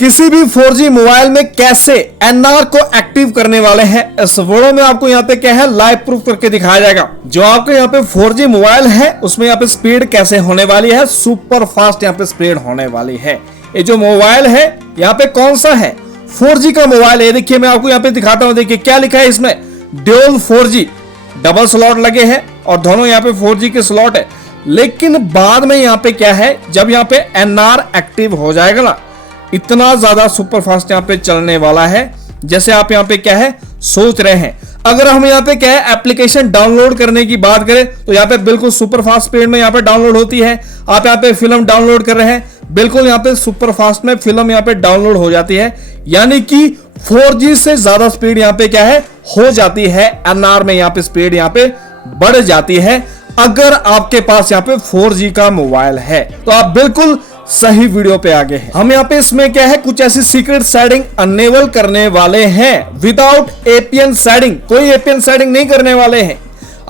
किसी भी 4G mobile में कैसे एनआर को एक्टिव करने वाले हैं, इस वीडियो में आपको यहाँ पे क्या है लाइव प्रूफ करके दिखाया जाएगा। जो आपके यहाँ पे 4G मोबाइल है उसमें यहाँ पे स्पीड कैसे होने वाली है, सुपर फास्ट यहाँ पे स्पीड होने वाली है। ये जो मोबाइल है यहाँ पे कौन सा है, 4G का मोबाइल है। देखिए मैं आपको यहाँ पे दिखाता हूँ, देखिए क्या लिखा है इसमें, ड्यूल 4G, डबल स्लॉट लगे हैं और दोनों यहाँ पे 4G के स्लॉट है। लेकिन बाद में यहाँ पे क्या है, जब यहाँ पे एनआर एक्टिव हो जाएगा ना, इतना ज्यादा सुपर फास्ट यहाँ पे चलने वाला है जैसे आप यहाँ पे क्या है सोच रहे हैं। अगर हम यहाँ पे क्या है एप्लीकेशन डाउनलोड करने की बात करें तो यहाँ पे बिल्कुल सुपर फास्ट स्पीड में यहाँ पे डाउनलोड होती है। आप यहाँ पे फिल्म डाउनलोड कर रहे हैं, बिल्कुल यहाँ पे सुपर फास्ट में फिल्म यहाँ पे डाउनलोड हो जाती है। यानी कि 4G से ज्यादा स्पीड यहाँ पे क्या है हो जाती है, एनआर में यहाँ पे स्पीड यहाँ पे बढ़ जाती है। अगर आपके पास यहाँ पे 4G का मोबाइल है तो आप बिल्कुल सही वीडियो पे आगे हैं। हम यहाँ पे इसमें क्या है कुछ ऐसी सीक्रेट सेटिंग अनेबल करने वाले हैं विदाउट एपीएन सेटिंग। कोई एपीएन सेटिंग नहीं करने वाले हैं।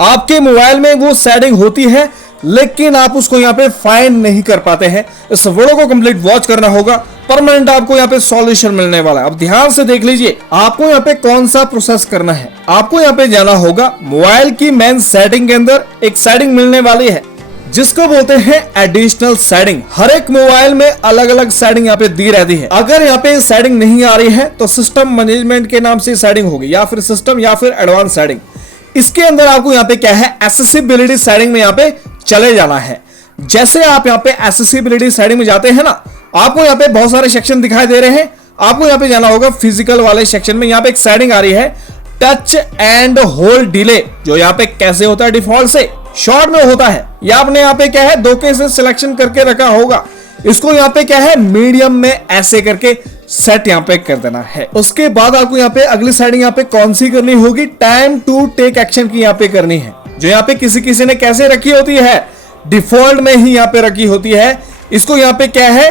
आपके मोबाइल में वो सेटिंग होती है लेकिन आप उसको यहाँ पे फाइंड नहीं कर पाते हैं। इस वीडियो को कंप्लीट वॉच करना होगा, परमानेंट आपको यहाँ पे सॉल्यूशन मिलने वाला है। अब ध्यान से देख लीजिए आपको यहाँ पे कौन सा प्रोसेस करना है। आपको यहाँ पे जाना होगा मोबाइल की मेन सेटिंग के अंदर, एक सेटिंग मिलने वाली है जिसको बोलते हैं एडिशनल सेटिंग। हर एक मोबाइल में अलग अलग सेटिंग यहाँ पे दी रहती है। अगर यहाँ पे सेटिंग नहीं आ रही है तो सिस्टम मैनेजमेंट के नाम से सेटिंग होगी, या फिर सिस्टम या फिर एडवांस सेटिंग। इसके अंदर आपको यहाँ पे क्या है एक्सेसिबिलिटी सेटिंग में यहाँ पे चले जाना है। जैसे आप यहाँ पे एक्सेसिबिलिटी सेटिंग में जाते हैं ना, आपको यहाँ पे बहुत सारे सेक्शन दिखाई दे रहे हैं। आपको यहाँ पे जाना होगा फिजिकल वाले सेक्शन में। यहाँ पे एक सेटिंग आ रही है टच एंड होल्ड डिले, जो यहाँ पे कैसे होता है डिफॉल्ट से शॉर्ट में होता है। या आपने यहाँ पे क्या है धोखे से सिलेक्शन करके रखा होगा, इसको यहाँ पे क्या है मीडियम में ऐसे करके सेट यहाँ पे कर देना है। उसके बाद आपको यहाँ पे अगली सेटिंग यहाँ पे कौन सी करनी होगी, टाइम टू टेक एक्शन की यहाँ पे करनी है। जो यहाँ पे किसी ने कैसे रखी होती है, डिफॉल्ट में ही यहाँ पे रखी होती है। इसको यहाँ पे क्या है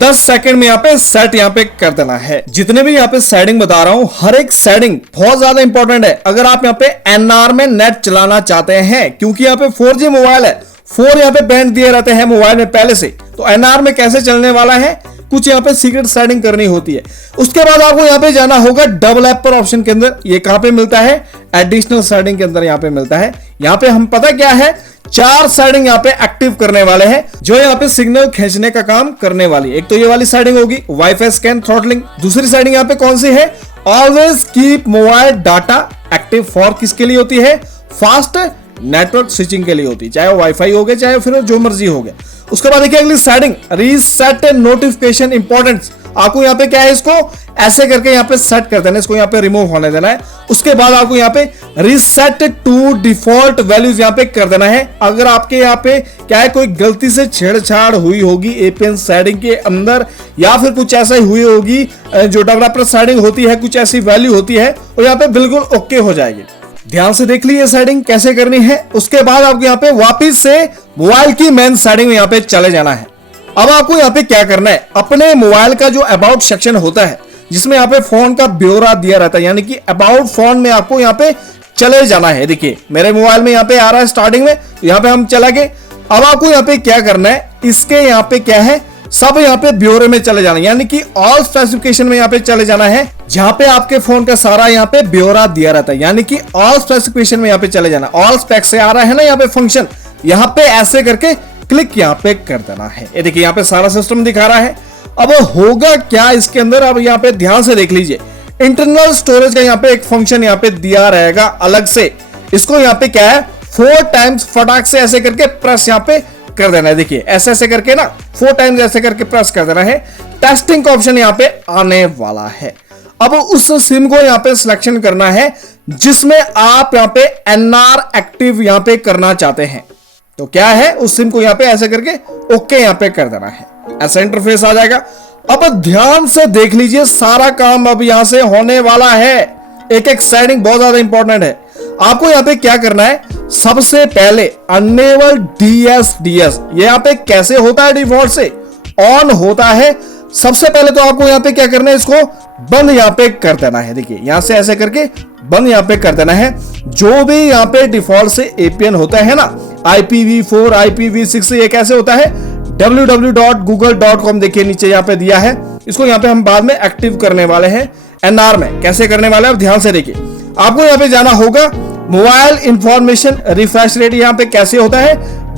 10 सेकंड में यहाँ पे सेट यहाँ पे कर देना है। जितने भी यहाँ पे सेटिंग बता रहा हूँ, हर एक सेटिंग बहुत ज्यादा इंपॉर्टेंट है अगर आप यहाँ पे एनआर में नेट चलाना चाहते हैं। क्योंकि यहाँ पे 4G मोबाइल है, 4 यहाँ पे बैंड दिए रहते हैं मोबाइल में पहले से, तो एनआर में कैसे चलने वाला है कुछ यहाँ पे सीक्रेट सेटिंग करनी होती है। उसके बाद आपको यहाँ पे जाना होगा डबल ऐप पर ऑप्शन के अंदर। ये कहां पे मिलता है, एडिशनल सेटिंग के अंदर यहाँ पे मिलता है। यहाँ पे हम पता क्या है 4 सेटिंग यहाँ पे एक्टिव करने वाले हैं जो यहाँ पे सिग्नल खींचने का काम करने वाली। एक तो ये वाली सेटिंग होगी वाईफाई स्कैन थ्रॉटलिंग। दूसरी सेटिंग यहाँ पे कौन सी है, always keep mobile data active for किसके लिए होती है, फास्ट नेटवर्क स्विचिंग के लिए होती है, चाहे वो वाईफाई हो गया चाहे फिर जो मर्जी हो गया। उसके बाद देखिए अगली सेटिंग रीसेट नोटिफिकेशन इंपॉर्टेंस। आपको यहाँ पे क्या है इसको ऐसे करके यहाँ पे सेट कर देना, इसको यहाँ पे रिमूव होने देना है। उसके बाद आपको यहाँ पे रीसेट टू डिफॉल्ट वैल्यूज यहाँ पे कर देना है। अगर आपके यहाँ पे क्या है कोई गलती से छेड़छाड़ हुई होगी एपीएन सेटिंग के अंदर, या फिर कुछ ऐसा ही हुई होगी जो डेवलपर सेटिंग होती है कुछ ऐसी वैल्यू होती है, और यहाँ पे बिल्कुल ओके हो जाएगी। ध्यान से देख लीजिए सेटिंग कैसे करनी है। उसके बाद आपको यहाँ पे वापस से मोबाइल की मेन सेटिंग में यहाँ पे चले जाना है। अब आपको यहाँ पे क्या करना है, अपने मोबाइल का जो अबाउट सेक्शन होता है जिसमें यहाँ पे फोन का ब्यौरा दिया रहता है, यानी कि अबाउट फोन में आपको यहाँ पे चले जाना है। देखिए मेरे मोबाइल में यहाँ पे आ रहा है स्टार्टिंग में, यहाँ पे हम चला गए। अब आपको यहाँ पे क्या करना है, इसके यहाँ पे क्या है सब यहाँ पे ब्यौरे में चले जाना है, यानी कि ऑल स्पेसिफिकेशन में यहाँ पे चले जाना है जहाँ पे आपके फोन का सारा यहाँ पे ब्यौरा दिया रहता है। यानी कि ऑल स्पेसिफिकेशन में यहाँ पे चले जाना, ऑल स्पेक से आ रहा है ना यहाँ पे फंक्शन, यहाँ पे ऐसे करके क्लिक यहाँ पे कर देना है। ये देखिए यहाँ पे सारा सिस्टम दिखा रहा है। अब होगा क्या इसके अंदर, अब यहाँ पे ध्यान से देख लीजिए इंटरनल स्टोरेज का यहाँ पे एक फंक्शन यहाँ पे दिया रहेगा अलग से। इसको यहाँ पे क्या है 4 टाइम्स फटाक से ऐसे करके प्रेस यहाँ पे कर देना है। देखिए ऐसे ऐसे करके ना 4 टाइम्स ऐसे करके प्रेस कर देना है। टेस्टिंग का ऑप्शन यहाँ पे आने वाला है। अब उस सिम को यहाँ पे सिलेक्शन करना है जिसमें आप यहाँ पे एनआर एक्टिव यहाँ पे करना चाहते हैं। तो क्या है उस सिम को यहाँ पे ऐसे करके ओके यहाँ पे कर देना है। ऐसा इंटरफेस आ जाएगा। अब ध्यान से देख लीजिए सारा काम अब यहां से होने वाला है। एक एक सेटिंग बहुत ज्यादा इंपॉर्टेंट है। आपको यहाँ पे क्या करना है, सबसे पहले अनेबल डीएसडीएस। ये यहाँ पे कैसे होता है, डिफॉल्ट से ऑन होता है। सबसे पहले तो आपको यहाँ पे क्या करना है, इसको बंद यहाँ पे कर देना है। देखिए यहां से ऐसे करके बंद यहाँ पे कर देना है। जो भी यहाँ पे डिफॉल्ट से एपीएन होता है ना, IPv4 IPv6, ये कैसे होता है www.google.com, देखिए नीचे यहाँ पे दिया है। इसको यहाँ पे हम बाद में एक्टिव करने वाले हैं एनआर में। कैसे करने वाले हैं आप ध्यान से देखिए। आपको यहाँ पे जाना होगा, मोबाइल इंफॉर्मेशन रिफ्रेश रेट यहाँ पे कैसे होता है,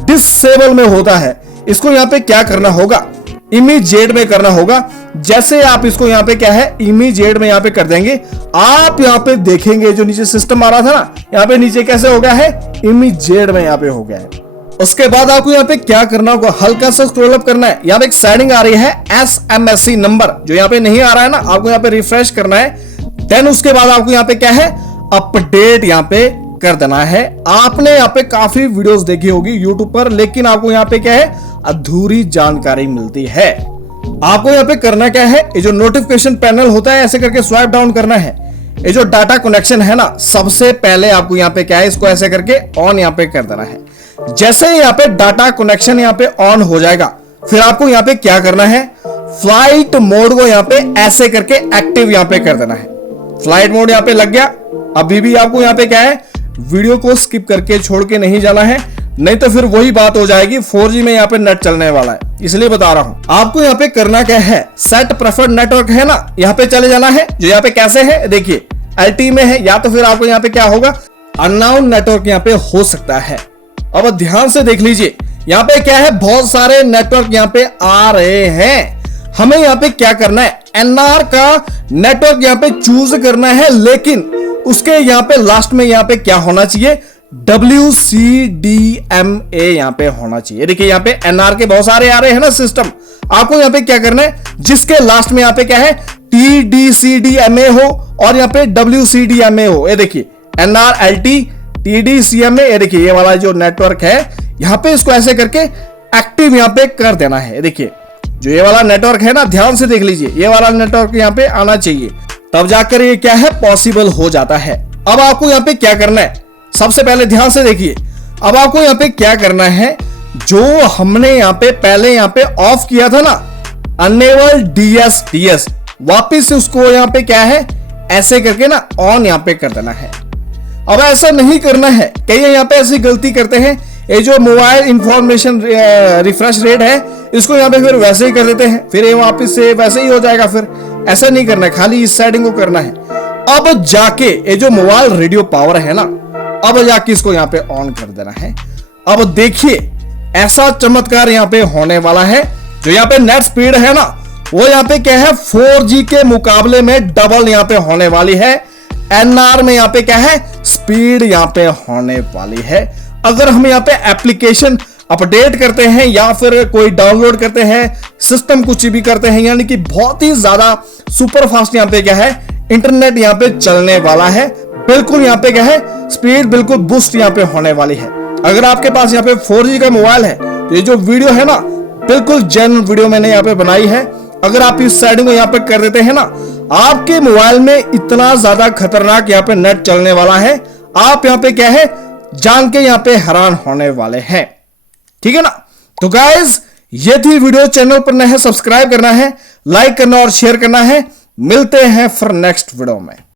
डिसेबल में होता है। इसको यहाँ पे क्या करना होगा, इमीडिएट में करना होगा। जैसे आप इसको यहाँ पे क्या है, इमीडिएट में यहाँ पे कर देंगे, आप यहाँ पे देखेंगे जो नीचे सिस्टम आ रहा था ना, यहाँ पे नीचे कैसे हो गया है, इमीडिएट में यहाँ पे हो गया है। उसके बाद आपको यहाँ पे क्या करना होगा, हल्का सा स्क्रॉल अप करना है। यहाँ पे एक सेटिंग आ रही है SMSC नंबर, जो यहाँ पे नहीं आ रहा है ना, आपको यहाँ पे रिफ्रेश करना है। देन उसके बाद आपको यहाँ पे क्या है, अपडेट यहाँ पे कर देना है। आपने यहाँ पे काफी वीडियोस देखी होगी यूट्यूब पर, लेकिन आपको यहाँ पे क्या है, अधूरी जानकारी मिलती है। आपको यहाँ पे करना क्या है, ये जो नोटिफिकेशन पैनल होता है ऐसे करके स्वाइप डाउन करना है। ये जो डाटा कनेक्शन है ना, सबसे पहले आपको यहाँ पे क्या है, इसको ऐसे करके ऑन यहाँ पे कर देना है। जैसे यहाँ पे डाटा कनेक्शन यहाँ पे ऑन हो जाएगा, फिर आपको यहाँ पे क्या करना है, फ्लाइट मोड को यहाँ पे ऐसे करके एक्टिव यहाँ पे कर देना है। फ्लाइट मोड यहाँ पे लग गया। अभी भी आपको यहाँ पे क्या है, वीडियो को स्किप करके छोड़ के नहीं जाना है, नहीं तो फिर वही बात हो जाएगी। 4G में यहाँ पे नेट चलने वाला है, इसलिए बता रहा हूं। आपको यहाँ पे करना क्या है, सेट प्रेफर्ड नेटवर्क है ना, यहाँ पे चले जाना है। जो यहाँ पे कैसे है देखिए, LTE में है, या तो फिर आपको यहाँ पे क्या होगा, अननोन नेटवर्क यहाँ पे हो सकता है। अब ध्यान से देख लीजिए, यहाँ पे क्या है, बहुत सारे नेटवर्क यहाँ पे आ रहे हैं। हमें यहाँ पे क्या करना है, NR का नेटवर्क यहाँ पे चूज करना है, लेकिन उसके यहाँ पे लास्ट में यहाँ पे क्या होना चाहिए, WCDMA यहाँ पे होना चाहिए। देखिए यहाँ पे NR के बहुत सारे आ रहे हैं ना सिस्टम, आपको यहाँ पे क्या करना है, जिसके लास्ट में यहाँ पे क्या है, TDCDMA हो और यहाँ पे WCDMA हो। ये देखिए NR LT TDCMA, ये देखिए ये वाला जो नेटवर्क है, यहाँ पे इसको ऐसे करके एक्टिव यहाँ पे कर देना है। देखिए जो ये वाला नेटवर्क है ना, ध्यान से देख लीजिए, ये वाला नेटवर्क यहाँ पे आना चाहिए, तब जाकर ये क्या है, पॉसिबल हो जाता है। अब आपको यहाँ पे क्या करना है, सबसे पहले ध्यान से देखिए, अब आपको यहाँ पे क्या करना है, जो हमने यहाँ पे पहले यहाँ पे ऑफ किया था ना, अनेबल DS वापिस से उसको यहाँ पे क्या है, ऐसे करके ना ऑन यहाँ पे कर देना है। अब ऐसा नहीं करना है, कई यहाँ पे ऐसी गलती करते हैं, ये जो मोबाइल इंफॉर्मेशन रिफ्रेश रेट है, इसको यहाँ पे फिर वैसे ही कर देते हैं, फिर ये वापिस से वैसे ही हो जाएगा। फिर ऐसा नहीं करना है, खाली इस सेटिंग को करना है। अब जाके ये जो मोबाइल रेडियो पावर है ना, अब जाके इसको यहाँ पे ऑन कर देना है। अब देखिए ऐसा चमत्कार यहाँ पे होने वाला है, जो यहाँ पे नेट स्पीड है ना, वो यहाँ पे क्या है, 4G के मुकाबले में डबल यहाँ पे होने वाली है। NR में यहाँ पे क्या है, स्पीड यहाँ पे होने वाली है। अगर हम यहाँ पे एप्लीकेशन अपडेट करते हैं या फिर कोई डाउनलोड करते हैं, सिस्टम कुछ भी करते हैं, यानी कि बहुत ही ज्यादा सुपर फास्ट यहाँ पे क्या है, इंटरनेट यहाँ पे चलने वाला है। बिल्कुल यहाँ पे क्या है, स्पीड बिल्कुल बूस्ट यहाँ पे होने वाली है। अगर आपके पास यहाँ पे 4G का मोबाइल है, तो ये जो वीडियो है ना, बिल्कुल जेन्युइन वीडियो मैंने यहाँ पे बनाई है। अगर आप इस सेटिंग को यहाँ पे कर देते हैं ना, आपके मोबाइल में इतना ज्यादा खतरनाक यहाँ पे नेट चलने वाला है, आप यहाँ पे क्या है, जान के यहाँ पे हैरान होने वाले हैं। ठीक है ना। तो गाइस ये थी वीडियो, चैनल पर नए हैं सब्सक्राइब करना है, लाइक करना और शेयर करना है। मिलते हैं फिर नेक्स्ट वीडियो में।